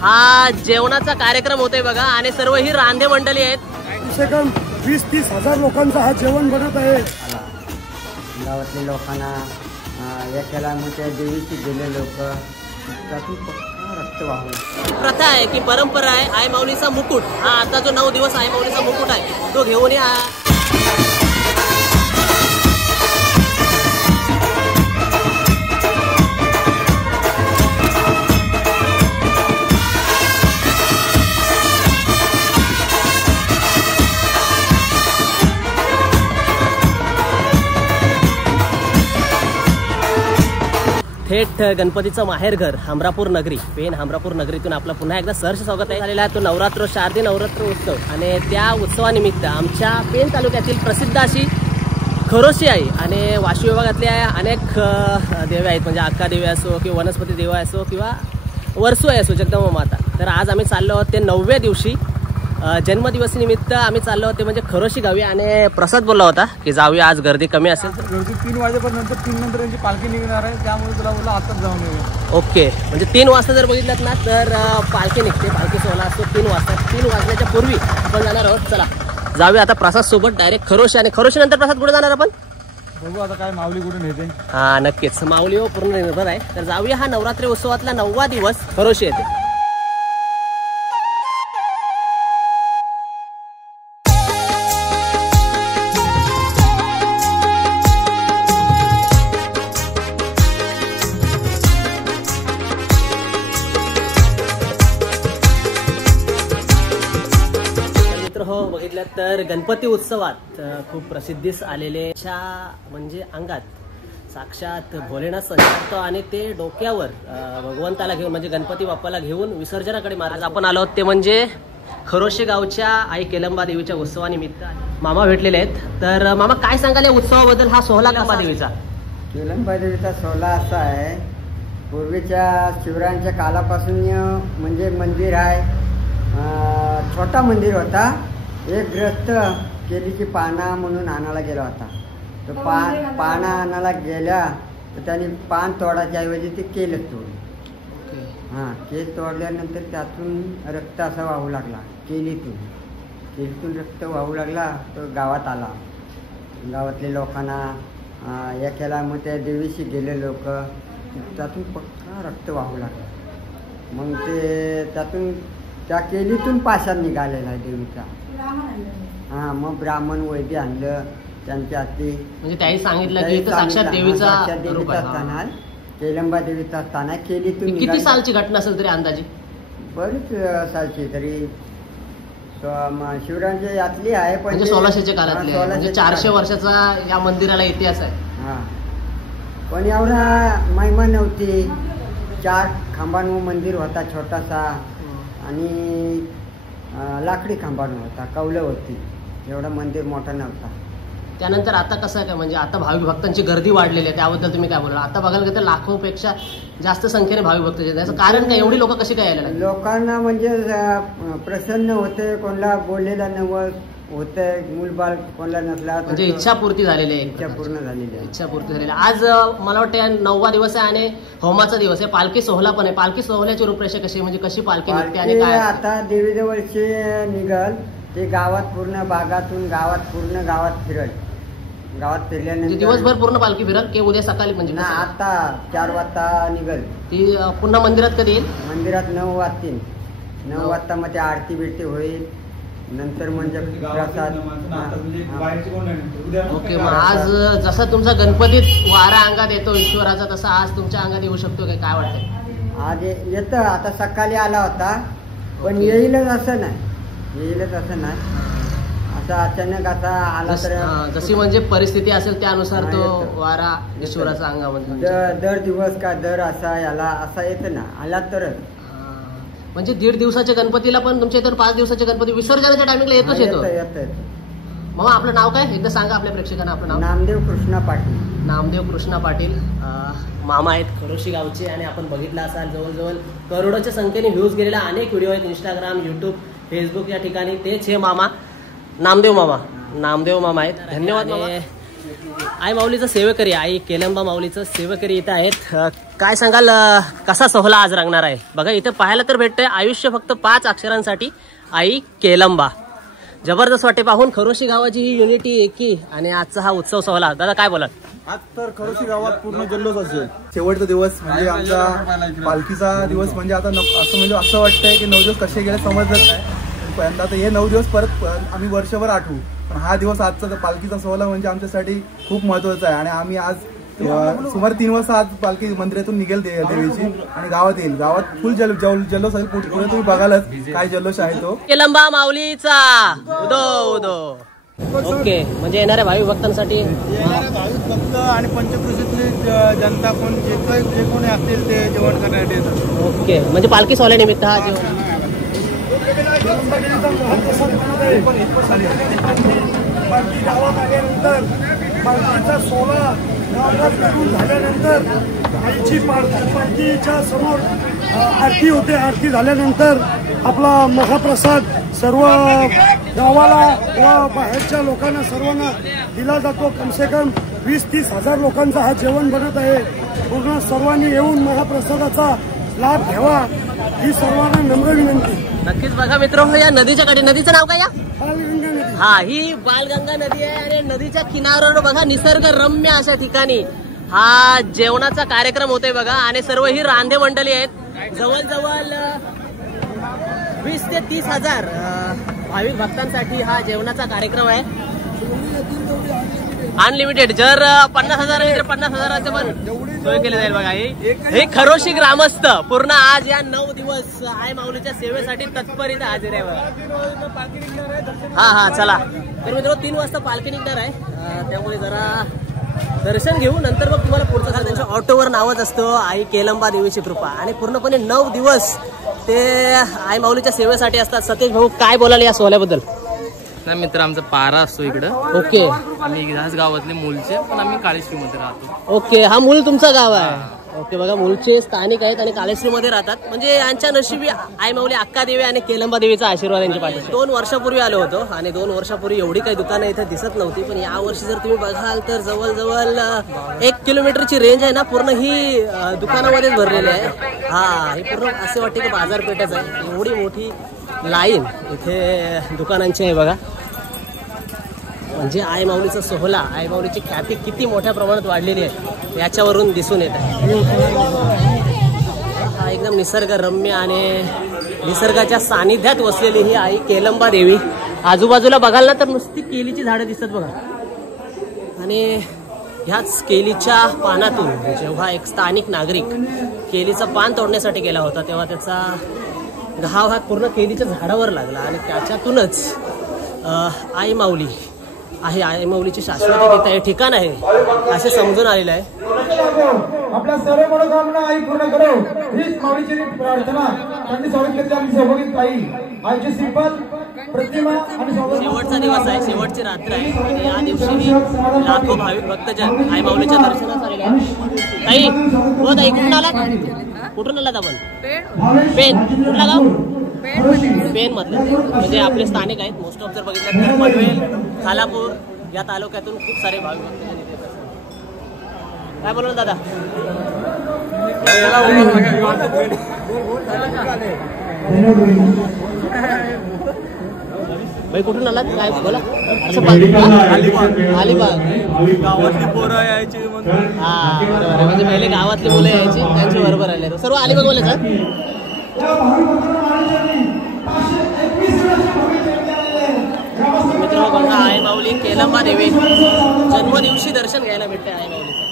हा जेवणाचा कार्यक्रम होतोय बघा आणि सर्व ही रांधे मंडळी आहेत. कम 20-30 हजार लोकांचा हा जेवण बनत आहे. गावातल्या लोकांना एकाला मग त्या देवीची गेले लोक त्यातून रक्त वाहून प्रथा आहे की परंपरा आहे. आई माऊलीचा मुकुट हा आता जो 9 दिवस आई माऊलीचा मुकुट आहे तो घेऊन या. थेट गणपतीचं माहेरघर हमरापूर नगरी पेन हमरापूर नगरीतून आपलं पुन्हा एकदा सहर्ष स्वागत आहे. झालेला आहे तो नवरात्र शारदीय नवरात्र उत्सव आणि त्या उत्सवानिमित्त आमच्या पेन तालुक्यातील प्रसिद्ध अशी खरोशी आई आणि वाशी विभागातल्या अनेक देवी आहेत. म्हणजे अक्का देवी असो किंवा वनस्पती देवी असो किंवा वरसू असो जगदंबा माता. तर आज आम्ही चाललो आहोत ते 9व्या दिवशी जन्मदिवसानिमित्त आम्ही चाललो होते म्हणजे खरोशी गावी. आणि प्रसाद बोलला होता की जाऊया आज गर्दी कमी असेल. गर्दी 3 वाजेपर्यंत 3 नंतर यांची पालखी निघणार आहे त्यामुळे तुला बोलला आताच जाऊन येऊया. ओके म्हणजे 3 वाजता जर बघितलात ना तर पालखी निघते. पालखी सोहळा असतो 3 वाजता. 3 वाजल्याच्या पूर्वी आपण जाणार आहोत. चला जाऊया आता प्रसाद सोबत डायरेक्ट खरोशी. आणि खरोशी नंतर प्रसाद कुठे जाणार आपण बघू आता काय माऊली कुठे नेते. हा नक्कीच माऊली हो पूर्ण निर्भर आहे. तर जाऊया हा नवरात्री उत्सवातला 9वा दिवस खरोशी येते. हो बघितलं तर गणपती उत्सवात खूप प्रसिद्धीस आलेले म्हणजे अंगात साक्षात भोलेनाथ संचारतो आणि ते डोक्यावर भगवंताला घेऊन म्हणजे गणपती बाप्पाला घेऊन विसर्जनाकडे महाराज आपण आलो आहोत. ते म्हणजे खरोशी गावच्या आई केलंबा देवीच्या उत्सवानिमित्त मामा भेटलेले आहेत. तर मामा काय सांगाल या उत्सवाबद्दल? हा सोहळा केलंबा देवीचा सोहळा असा आहे. पूर्वीच्या शिवरायांच्या कालापासून म्हणजे मंदिर आहे. छोटा मंदिर होता. एक ग्रस्त केलीची पाना म्हणून आणायला गेला होता. तो पाना आणायला गेल्या तर त्याने पान तोडाच्या ऐवजी ते केलंच तोडलं. हां केल तोडल्यानंतर त्यातून रक्त असा वाहू लागला. केलीतून रक्त वाहू लागला. तो गावात आला. गावातल्या लोकांना एकाला मग त्या देवीशी गेले लोक त्यातून पक्का रक्त वाहू लागला. मग ते त्यातून त्या केलीतून पाशाद निघालेला आहे देवीचा. हा मग ब्राह्मण वैद्य आणलं त्यांच्या हाती. म्हणजे त्याही सांगितलं की साक्षात देवीचा स्थान आहे. केलंबा देवीचा स्थान आहे. केलीतून किती सालची घटना असेल तरी अंदाजे? बरीच सालची तरी शिवरायांच्या यातली आहे. पण 1600च्या काळातली म्हणजे 400 वर्षाचा या मंदिराला इतिहास आहे. हा पण एवढा महिमा नव्हती. 4 खांबांवर मंदिर होता छोटासा आणि लाकडी खांबांवर होता. कौलं होती. एवढा मंदिर मोठा नव्हता. त्यानंतर आता कसं आहे का म्हणजे आता भाविक भक्तांची गर्दी वाढलेली आहे त्याबद्दल तुम्ही काय बोला? आता बघायला गेलं तर लाखोपेक्षा जास्त संख्येने भाविक भक्त आहेत. त्याचं कारण काय? एवढी लोक कशी काय यायला? लोकांना म्हणजे प्रसन्न होते. कोणाला बोललेला नवस होते. मूलबाल कोणाला नसला म्हणजे इच्छापूर्ती झालेली आहे. इच्छापूर्ण झालेली आहे. इच्छापूर्ती झालेली आहे. आज मला वाटतं 9वा दिवस आहे आणि होमाचा दिवस आहे. पालखी सोहळा पण आहे. पालखी सोहळ्याची रूपरेषा कशी म्हणजे कशी पालखी निघते आणि काय? आता देवीजवळची निघल ते गावात पूर्ण भागातून गावात फिरल. गावात फिरल्यानंतर दिवसभर पूर्ण पालखी फिरल की उद्या सकाळी म्हणजे आता 4 वाजता निघल ती पुन्हा मंदिरात कधी येईल? मंदिरात 9 वाजतील. 9 वाजता मग ते आरती बिरती होईल. नंतर म्हणजे प्रसाद. ओके मग आज जसा तुमचा गणपतीत वारा अंगात येतो ईश्वराचा तसा आज तुमच्या अंगात येऊ शकतो काय वाटतंय? आज येतं. आता सकाळी आला होता पण येईलच असं नाही. असा अचानक असा आला तर जशी म्हणजे परिस्थिती असेल त्यानुसार तो वारा ईश्वराचा अंगामध्ये दर दिवस का दर असा याला असा येतं ना. आला तरच म्हणजे 1.5 दिवसाच्या गणपतीला पण तुमच्या इथं 5 दिवसाच्या गणपती विसर्जनाच्या टायमिंगला येतो. मग आपलं नाव काय एकदा सांगा आपल्या प्रेक्षकांना आपलं नाव. नामदेव कृष्णा पाटील. नामदेव कृष्णा पाटील मामा आहेत खरोशी गावचे. आणि आपण बघितलं असाल जवळजवळ करोडोच्या संख्येने व्ह्यूज गेलेला अनेक व्हिडिओ आहेत इंस्टाग्राम यूट्यूब फेसबुक या ठिकाणी. तेच हे मामा नामदेव मामा आहेत. धन्यवाद मामा. आई माऊलीचं सेवेकरी आई केलंबा माऊलीचं सेवेकरी इथं आहेत. काय सांगाल कसा सोहळा आज रंगणार आहे बघा. इथे पाहायला तर भेटतंय आयुष्य फक्त 5 अक्षरांसाठी आई केलंबा. जबरदस्त वाटे पाहून खरोशी गावाची ही युनिटी एकी आणि आजचा हा उत्सव सोहळा. दादा काय बोलाल? आज तर खरोशी गावात पूर्ण जल्लोष असेल. शेवटचा दिवस म्हणजे आमचा पालखीचा दिवस म्हणजे आता असं वाटतंय की 9 दिवस कसे गेले समजत नाही. पण आता हे 9 दिवस परत आम्ही वर्षभर आठवू. पण हा दिवस आजचा पालखीचा सोहळा म्हणजे आमच्यासाठी खूप महत्वाचा आहे. आणि आम्ही आज सुमारे 3 वाजता आज पालखी मंदिरातून निघेल देवीची आणि गावात येईल. गावात फुल जल्लोष आहे. पुढे तुम्ही बघालच काय जल्लोष आहे तो. केलंबा माऊलीचा उदो उदो. ओके, म्हणजे येणाऱ्या भाविक भक्तांसाठी भाविक भक्त आणि पंचक्रोशीतली जनता कोण जे कोणी असतील ते जेवण करण्यासाठी येतात. ओके, म्हणजे पालखी सोहळ्यानिमित्त हा जेवण. पालखी गावात आल्यानंतर पालखीचा सोहळा झाल्यानंतर आईची पालखीच्या समोर आरती होते. आरती झाल्यानंतर आपला महाप्रसाद सर्व गावाला व बाहेरच्या लोकांना सर्वांना दिला जातो. कमसे कम 20-30 हजार लोकांचा हा जेवण बनत आहे. पूर्ण सर्वांनी येऊन महाप्रसादाचा लाभ घ्यावा ही सर्वांना नम्र विनंती. नक्कीच बघा मित्रांनो, या नदीच्या कडे, नदीचं नाव काय? या बालगंगा नदी. हा, ही बालगंगा नदी आहे आणि नदीच्या किनाऱ्यावर बघा निसर्ग रम्य अशा ठिकाणी हा जेवणाचा कार्यक्रम होतोय बघा. आणि सर्व ही रांधे मंडळी आहेत. जवळजवळ 20 ते 30 हजार भाविक भक्तांसाठी हा जेवणाचा कार्यक्रम आहे. अनलिमिटेड. जर 50,000 तर 50,000चे पण सोय केली जाईल बघा. हे खरोशी ग्रामस्थ पूर्ण आज या 9 दिवस आई माऊलीच्या सेवेसाठी तत्पर इथे हजर आहे बघा. हा चला. तर मित्रांनो 3 वाजता पालखी निघणार आहे. त्यामुळे जरा दर्शन घेऊ, नंतर मग तुम्हाला पुढचं झालं. त्यांच्या ऑटोवर नावच असतो आई केलंबा देवीची कृपा. आणि पूर्णपणे 9 दिवस ते आई माऊलीच्या सेवेसाठी असतात. सतीश भाऊ काय बोलाल या सोहळ्याबद्दल? नाही मित्र, आमचा पारा असतो इकडं. ओके, आम्ही ह्याच गावातले मूलचे, पण आम्ही काळेश्री मध्ये राहतो. ओके, हा मूल तुमचं गाव आहे. ओके, बघा मूलचे स्थानिक आहेत आणि काळेश्री मध्ये राहतात. म्हणजे यांच्या नशिबी आई माऊली अक्का देवी आणि केलंबा देवीचा आशीर्वाद यांच्या पाठीशी. 2 वर्षापूर्वी आलो होतो आणि 2 वर्षापूर्वी एवढी काही दुकानं इथे दिसत नव्हती. पण या वर्षी जर तुम्ही बघाल तर जवळजवळ 1 किलोमीटरची रेंज आहे ना, पूर्ण ही दुकानामध्येच भरलेली आहे. हा, हे पूर्ण असे वाटते की बाजारपेठच आहे. एवढी मोठी लाईन इथे दुकानांची आहे बघा. म्हणजे आई माऊलीचा सोहळा, आई माऊलीची ख्याती किती मोठ्या प्रमाणात वाढलेली आहे याच्यावरून दिसून येत आहे. हा एकदम निसर्गरम्य आणि निसर्गाच्या सानिध्यात वसलेली ही आई केलंबा देवी. आजूबाजूला बघाल ना तर नुसती केलीची झाडं दिसतात बघा. आणि ह्याच केलीच्या पानातून जेव्हा एक स्थानिक नागरिक केलीचं पान तोडण्यासाठी गेला होता तेव्हा त्याचा घाव हा पूर्ण केलीच्या झाडावर लागला आणि त्याच्यातूनच आई माऊली आहे, आई माऊलीची शाश्वती तिथे हे ठिकाण आहे असे समजून आलेलं आहे. आपल्या सर्व मनोकामना आई पूर्ण करो हीच माऊलीची प्रार्थना. त्यांनी स्वागत आमची सहभागी आई आईची श्रीपाद प्रतिमा आणि शेवटचा दिवस आहे, शेवटची रात्र आहे आणि या दिवशी लाखो भाविक भक्तजन आई माऊलीच्या दर्शनास आलेले आहेत. ताई, हो ताई, कुठून आलात? कुठून आलात आपण? पेन. कुठला गाव? पेन मधलं. म्हणजे आपले स्थानिक आहेत. मोस्ट ऑफ जर बघितलं तर पनवेल, खालापूर या तालुक्यातून खूप सारे भाविक भक्तजन इथे येतात. काय बोलणार दादा? भाई कुठून आलात? काय बोला. असं अलिबाग गावातली पोरं यायची. हा बरोबर. म्हणजे पहिले गावातली मुलं यायची, त्यांच्या बरोबर आले. सर्व अलिबाग बोलले सर. मित्रांनो बघा, आई माऊली केलंबा देवी जन्मदिवशी दर्शन घ्यायला भेटते आई माऊलीचं.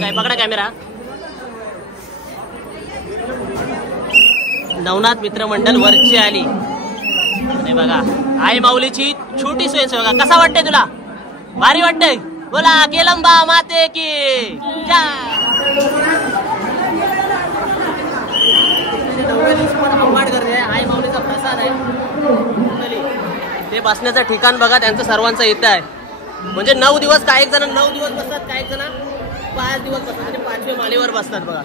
काय पकडा कॅमेरा. नवनाथ मित्र मंडळ वरची आली आणि बघा आई माऊलीची छोटी स्वयंसेवका. कसा वाटतंय तुला? भारी वाटतंय? बोला केलंबा माते की आई माऊलीचा प्रसाद आहे. ते बसण्याचं ठिकाण बघा त्यांचं सर्वांचं इथं आहे. म्हणजे 9 दिवस, काही जण 9 दिवस बसतात, काही जण 5 दिवस बसतात म्हणजे 5व्या मालेवर बसतात बघा.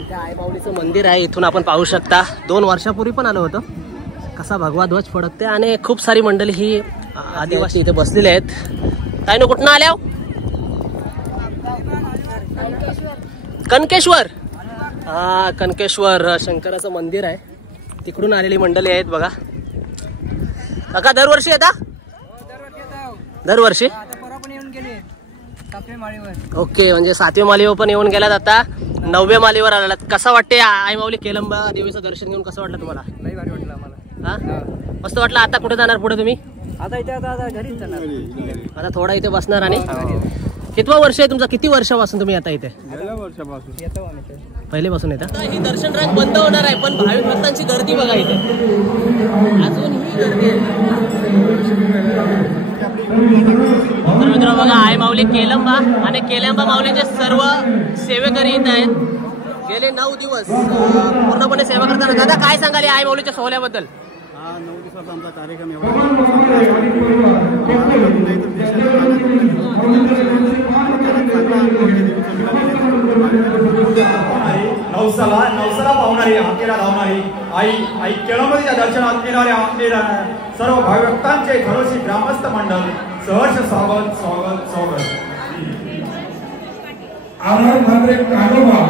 इथे आई माऊलीचं मंदिर आहे, इथून आपण पाहू शकता. 2 वर्षापूर्वी पण आलो होतो. कसा भगवा ध्वज फडकते आणि खूप सारी मंडळी ही आदिवासी इथे बसलेले आहेत. काय नो कुठनं आल्या? कनकेश्वर. हा कनकेश्वर शंकराचं मंदिर आहे, तिकडून आलेली मंडळी आहेत बघा. काका दरवर्षी येता? दरवर्षी. ओके, म्हणजे 7व्या मालीवर पण येऊन गेलात, आता 9व्या मालीवर आलात. कसा वाटते आई माऊली केलंबा देवीचं दर्शन घेऊन? कसं वाटलं तुम्हाला? लई भारी वाटलं आम्हाला. हा मस्त वाटलं. आता कुठे जाणार पुढे तुम्ही? आता इथे आता घरीच जाणार. आता थोडा इथे बसणार. आणि कितवा वर्ष आहे तुमचा? किती वर्षापासून तुम्ही आता इथे? येतो आम्ही. पहिलेपासून येतात. ही दर्शन रांग बंद होणार आहे, पण भाविक भक्तांची गर्दी बघा इथे अजूनही गर्दी आहे. तर मित्रांनो बघा, आई माऊली केलंबा आणि केलंबा माऊलीचे सर्व सेवेकरी इथे आहेत. गेले 9 दिवस पूर्णपणे सेवा करताना. दादा काय सांगाल आई माऊलीच्या सोहळ्याबद्दल? हा 9 दिवसाचा आमचा कार्यक्रम नवसाला पावणारी हाकेला धावणारी आई केळंबीच्या दर्शनात येणाऱ्या सर्व भाविकांचे खरोशी ग्रामस्थ मंडळ सहर्ष स्वागत स्वागत स्वागत. आधार ठाकरे कानोबा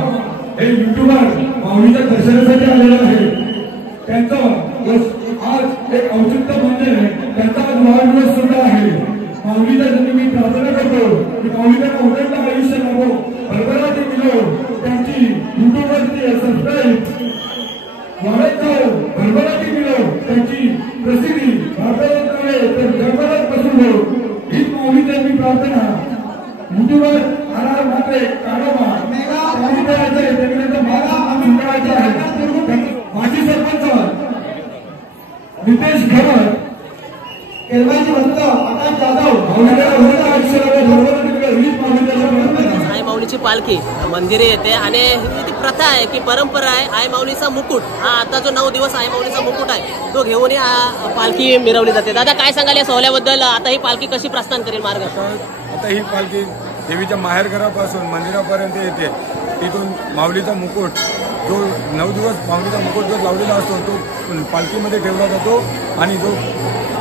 हे युट्यूबर माऊलीच्या दर्शनासाठी आलेले आहे. त्यांचं आज एक औचित्य म्हणजे त्यांचा वाढदिवस सुद्धा आहे. माऊलीच्या जन्मी मी प्रार्थना करतो की माऊलीला कोणत्या आयुष्य लाभो, भरभराटी मिळो, त्यांची युट्यूबवरती सबस्क्राईब वाढत जाओ, भरभराटी मिळो, त्यांची प्रसिद्धी भारतात नव्हे तर जगभरात पसरू हो, हीच माऊलीची मी प्रार्थना. युट्यूबर आधार ठाकरे कानोबा माजी सरपंच नितेश घवर, केळवाची भक्त आकाश जाधव, आई माऊलीची पालखी मंदिरे येते आणि ती प्रथा आहे की परंपरा आहे. आई माऊलीचा मुकुट हा आता जो 9 दिवस आई माऊलीचा मुकुट आहे तो घेऊन पालखी मिरवली जाते. दादा काय सांगाल या सोहळ्याबद्दल? आता ही पालखी कशी प्रस्थान करेल मार्ग? आता ही पालखी देवीच्या माहेरघरापासून मंदिरापर्यंत येते. तिथून माऊलीचा मुकुट जो 9 दिवस माऊलीचा मुकुट जो लावलेला असतो तो पालखीमध्ये ठेवला जातो आणि जो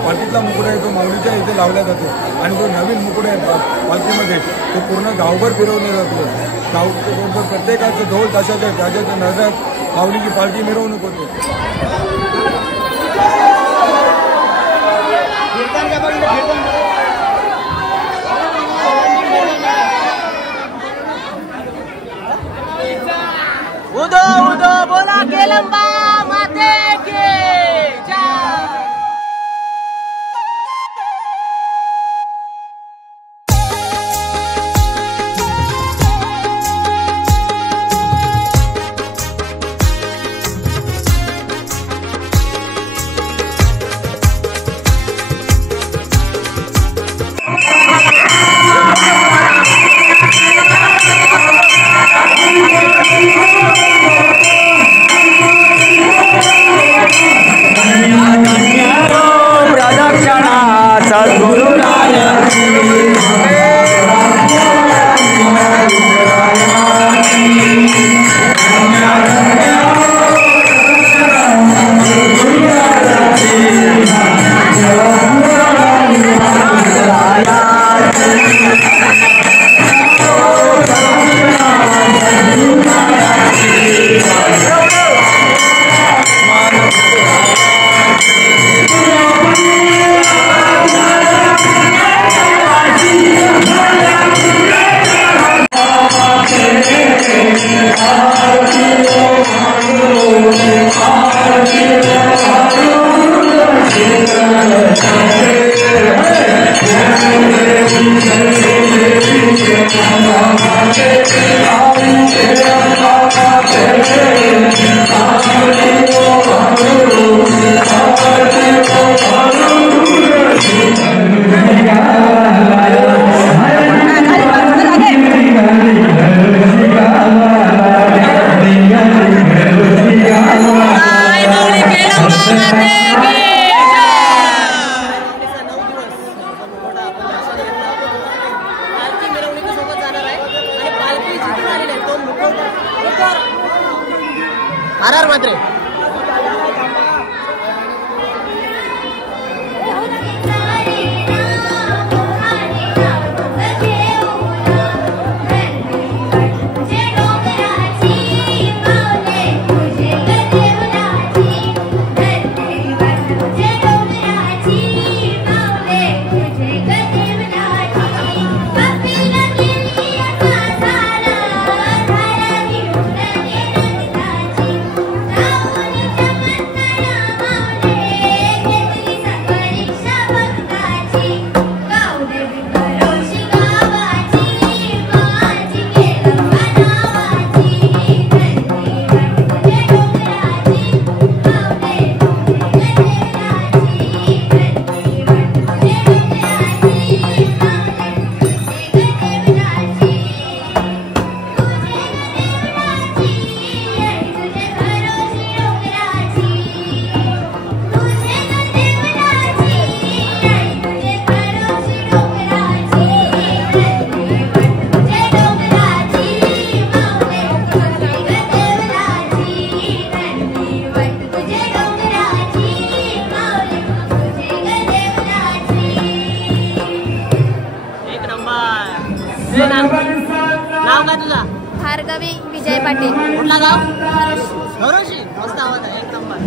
पालखीतला मुकुट आहे तो माऊलीच्या इथे लावला जातो आणि जो नवीन मुकुट आहे पालखीमध्ये तो पूर्ण गावभर फिरवला जातो. गाव प्रत्येकाचं ढोल ताशाच्या नजरात माऊलीची पालखी मिरवणूक होते. उदो उदो बोला केलंबा माते की जय. आर मात्रे. नाव काय तुझा? भार्गवी विजय पाटील. कुठला गाव? नवरोशी. मस्त आवाज आहे, एक नंबर.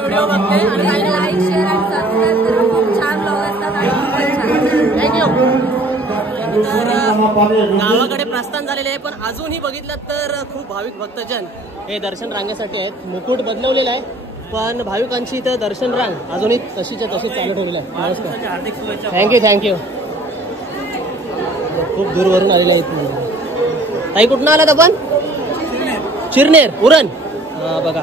व्हिडिओ बघते आणि लाईक शेअर आणि सबस्क्राईब करा. खूप छान ब्लॉग असतात आणि थँक्यू. गावाकडे प्रस्थान झालेले आहे, पण अजूनही बघितलं तर खूप भाविक भक्तजन हे दर्शन रांगेसाठी आहेत. मुकुट बदलवलेला आहे, पण भाविकांची इथं दर्शन रांग अजूनही तशीच्या तशीच चालू ठेवलेली आहे. नमस्कार. थँक्यू. खूप दूरवरून आलेले आहेत. ताई कुठून आलात आपण? चिरनेर. उरण. बघा,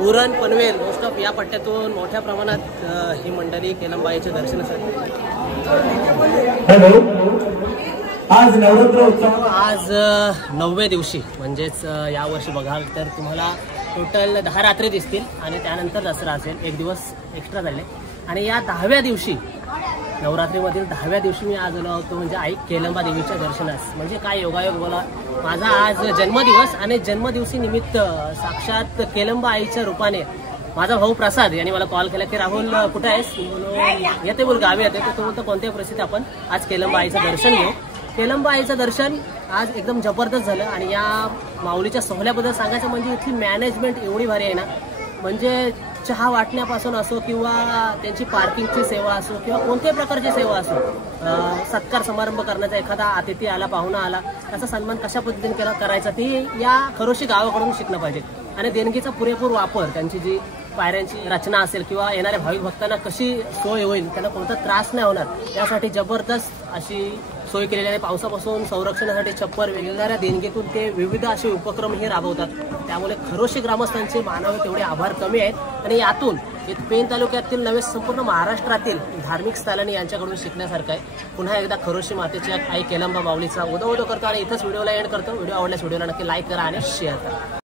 उरण पनवेल मोस्ट ऑफ या पट्ट्यातून मोठ्या प्रमाणात ही मंडळी केलंबाईच्या दर्शनासाठी. आज नवरात्र उत्सव, आज 9व्या दिवशी म्हणजेच यावर्षी बघाल तर तुम्हाला टोटल 10 रात्री दिसतील आणि त्यानंतर दसरा असेल, एक दिवस एक्स्ट्रा झाले. आणि या 10व्या दिवशी, नवरात्रीमधील 10व्या दिवशी मी आज आलो होतो म्हणजे आई केलंबा देवीच्या दर्शनास. म्हणजे काय योगायोग बोला. माझा आज जन्मदिवस आणि जन्मदिवशी निमित्त साक्षात केलंबा आईच्या रूपाने माझा भाऊ प्रसाद यांनी मला कॉल केला की राहुल कुठे आहेस? येते बोल, गावी येते. तर तो बोलतो कोणत्याही परिस्थितीत आपण आज केलंबा आईचं दर्शन घेऊ. केलंबा आईचं दर्शन आज एकदम जबरदस्त झालं. आणि या माऊलीच्या सोहळ्याबद्दल सांगायचं म्हणजे इथली मॅनेजमेंट एवढी भारी आहे ना. म्हणजे चहा वाटण्यापासून असो किंवा त्यांची पार्किंगची सेवा असो किंवा कोणत्याही प्रकारची सेवा असो, सत्कार समारंभ करण्याचा, एखादा अतिथी आला, पाहुणा आला, त्याचा सन्मान कशा पद्धतीने करायचा ती या खरोशी गावाकडून शिकणं पाहिजे. आणि देणगीचा पुरेपूर वापर, त्यांची जी पायऱ्यांची रचना असेल किंवा येणाऱ्या भाविक भक्तांना कशी सोय होईल, त्यांना कोणता त्रास नाही होणार यासाठी जबरदस्त अशी सोय केलेली आहे. पावसापासून संरक्षणासाठी छप्पर, वेगवेगळ्या देणगीतून ते विविध असे उपक्रमही राबवतात. त्यामुळे खरोशी ग्रामस्थांचे मानावे तेवढे आभार कमी आहेत. आणि यातून पेन तालुक्यातील नव्हे संपूर्ण महाराष्ट्रातील धार्मिक स्थळांनी यांच्याकडून शिकण्यासारखं आहे. पुन्हा एकदा खरोशी मातेच्या आई केलंबा माऊलीचा उदो करतो आणि इथंच व्हिडिओला एंड करतो. व्हिडिओ आवडल्यास व्हिडिओला नक्की लाईक करा आणि शेअर करा.